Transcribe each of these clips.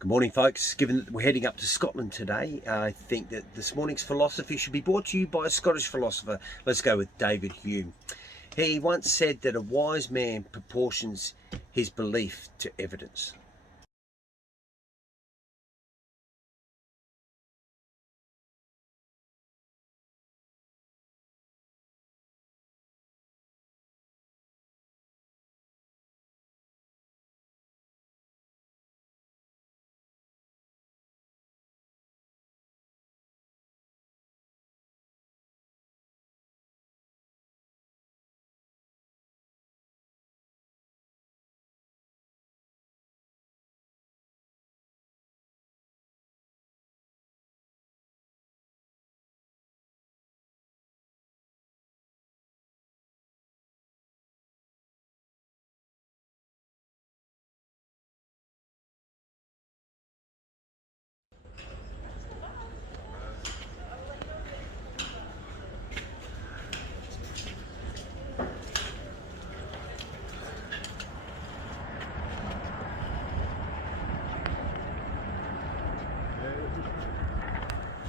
Good morning, folks. Given that we're heading up to Scotland today, I think that this morning's philosophy should be brought to you by a Scottish philosopher. Let's go with David Hume. He once said that a wise man proportions his belief to evidence.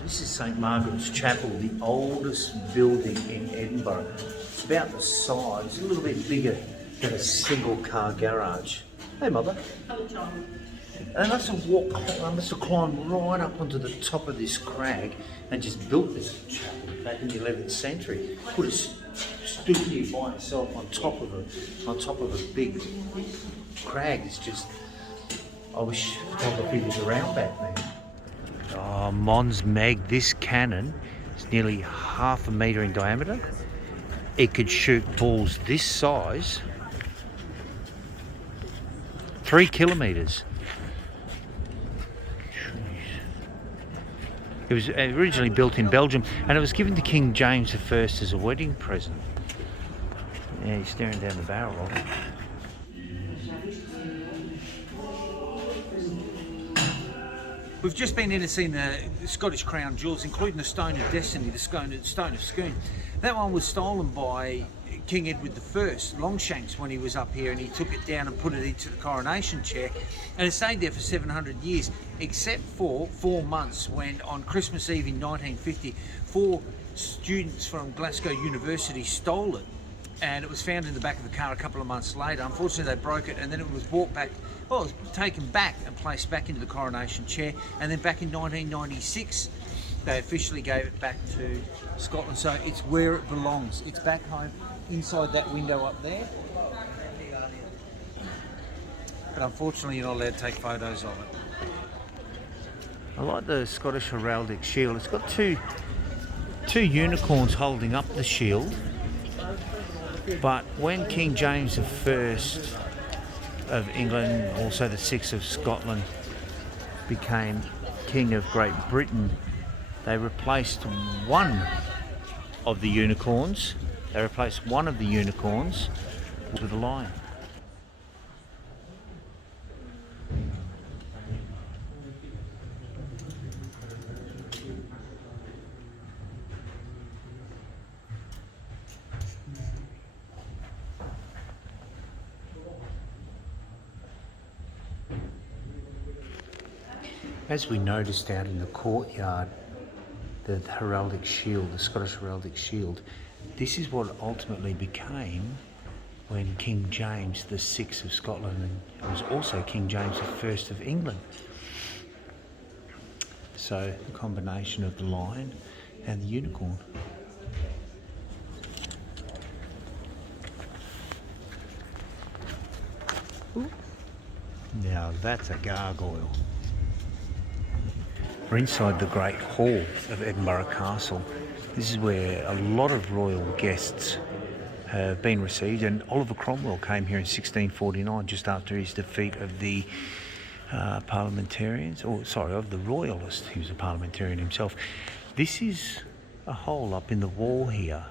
This is St Margaret's Chapel, the oldest building in Edinburgh. It's about the size, a little bit bigger than a single car garage. Hey, Mother. Hello, Tom. And I must have climbed right up onto the top of this crag and just built this chapel back in the 11th century. Could have stood here by itself on top of a big crag. It's just, I wish photography was around back then. Oh, Mons Meg, this cannon is nearly half a metre in diameter. It could shoot balls this size, 3 kilometres. It was originally built in Belgium and it was given to King James I as a wedding present. Yeah, he's staring down the barrel of it. We've just been in and seen the Scottish Crown Jewels, including the Stone of Destiny, the Stone of Scone. That one was stolen by King Edward I, Longshanks, when he was up here, and he took it down and put it into the coronation chair, and it stayed there for 700 years, except for 4 months when, on Christmas Eve in 1950, 4 students from Glasgow University stole it. And it was found in the back of the car a couple of months later. Unfortunately, they broke it, and then it was brought back, well, it was taken back and placed back into the coronation chair. And then back in 1996, they officially gave it back to Scotland. So it's where it belongs. It's back home, inside that window up there. But unfortunately, you're not allowed to take photos of it. I like the Scottish heraldic shield. It's got two unicorns holding up the shield. But when King James I of England, also the 6th of Scotland, became King of Great Britain, they replaced one of the unicorns. They replaced one of the unicorns with a lion. As we noticed out in the courtyard, the heraldic shield, the Scottish heraldic shield, this is what ultimately became when King James VI of Scotland, and was also King James I of England. So the combination of the lion and the unicorn. Ooh. Now that's a gargoyle. We're inside the Great Hall of Edinburgh Castle. This is where a lot of royal guests have been received, and Oliver Cromwell came here in 1649, just after his defeat of the parliamentarians, of the royalists. He was a parliamentarian himself. This is a hole up in the wall here,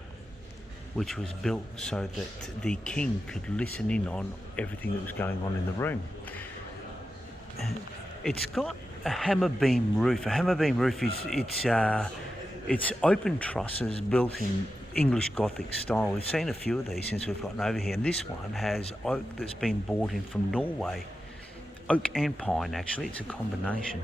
which was built so that the king could listen in on everything that was going on in the room. It's got a hammer beam roof. A hammer beam roof is it's open trusses built in English Gothic style. We've seen a few of these since we've gotten over here, and this one has oak that's been brought in from Norway, oak and pine actually, it's a combination.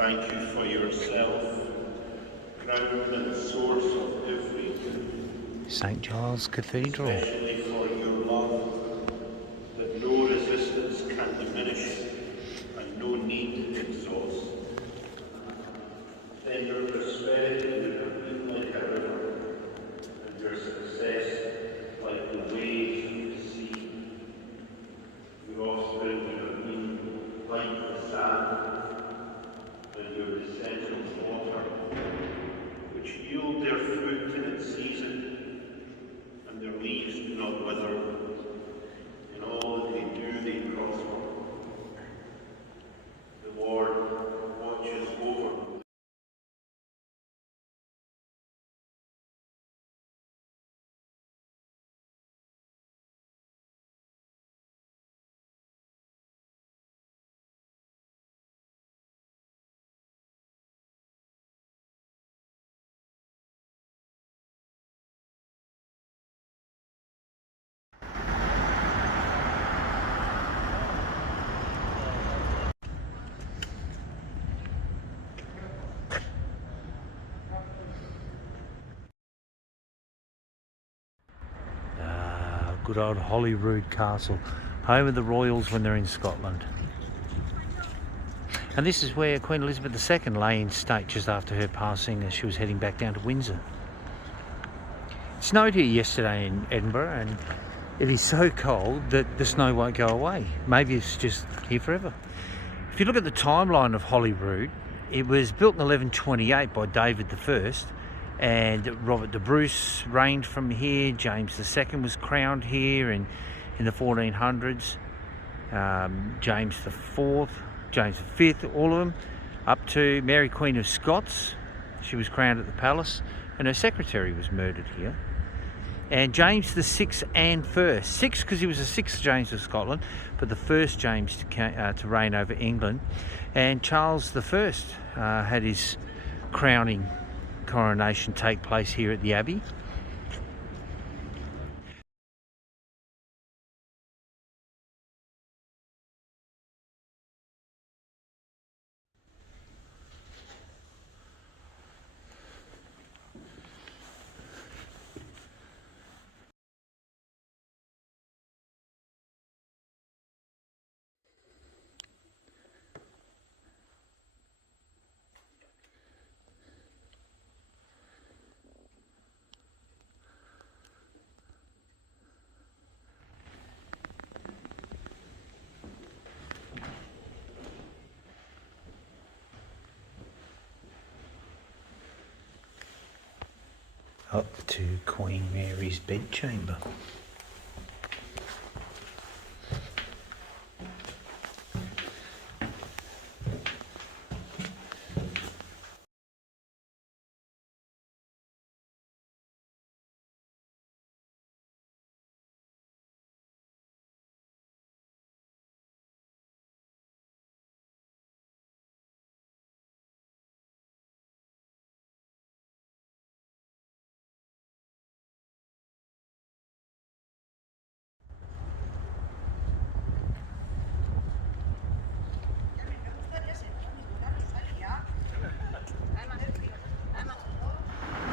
Thank you for yourself, ground and source of everything. St. Giles Cathedral. Especially for your love, that no resistance can diminish and no need exhaust. Then your prosperity would have been like a river, and your success like the waves of the sea. Your offspring would have been like the sand, and your descendants water, which yield their fruit in its season, and their leaves do not wither. In all that they do, they prosper. The Lord watches over them. Good old Hollyrood Castle, home of the royals when they're in Scotland. And this is where Queen Elizabeth II lay in state just after her passing as she was heading back down to Windsor. It snowed here yesterday in Edinburgh, and it is so cold that the snow won't go away. Maybe it's just here forever. If you look at the timeline of Hollyrood, it was built in 1128 by David I, and Robert the Bruce reigned from here. James II was crowned here in the 1400s. James IV, James V, all of them, up to Mary Queen of Scots. She was crowned at the palace, and her secretary was murdered here. And James VI and first, sixth because he was the sixth James of Scotland, but the first James to reign over England. And Charles I had his coronation take place here at the Abbey. Up to Queen Mary's bedchamber.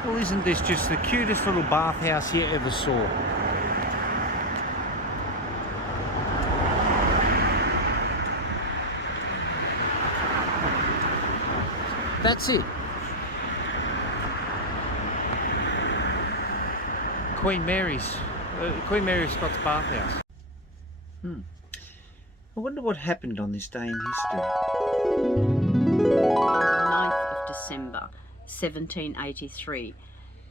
Well, isn't this just the cutest little bathhouse you ever saw? That's it. Queen Mary of Scots bathhouse. I wonder what happened on this day in history. 9th of December 1783,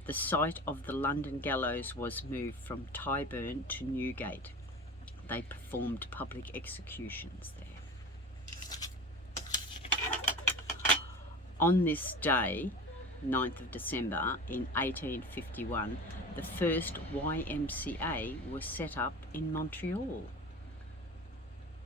the site of the London gallows was moved from Tyburn to Newgate. They performed public executions there. On this day, 9th of December in 1851, the first YMCA was set up in Montreal.